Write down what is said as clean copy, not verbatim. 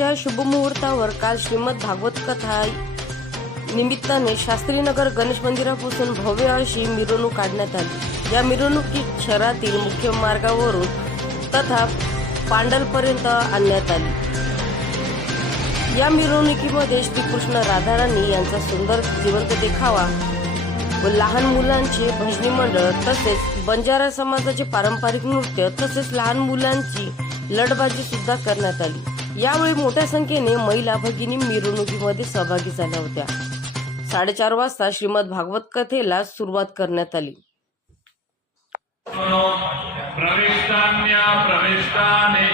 अशा शुभमुहूर्तावर काल श्रीमद भागवत कथा निमित्ताने शास्त्रीनगर गणेश मंदिरापासून भव्य अशी मिरवणूक काढण्यात आली। या मिरवणुकीत शहरातील मुख्य मार्गावरून तथा पांडलपर्यंत आणण्यात आली। या मिरवणुकीमध्ये श्रीकृष्ण राधाराणी यांचा सुंदर जिवंत देखावा व लहान मुलांचे भजनी मंडळ तसेच बंजारा समाजाचे पारंपरिक नृत्य तसेच लहान मुलांची लढबाजी सुद्धा करण्यात आली। यावेळी मोठ्या संख्येने महिला भगिनी मिरवणुकीमध्ये सहभागी झाल्या होत्या। 4:30 वाजता श्रीमद भागवत कथेला सुरुवात करण्यात आली। प्रविष्टान्य प्रविष्टाने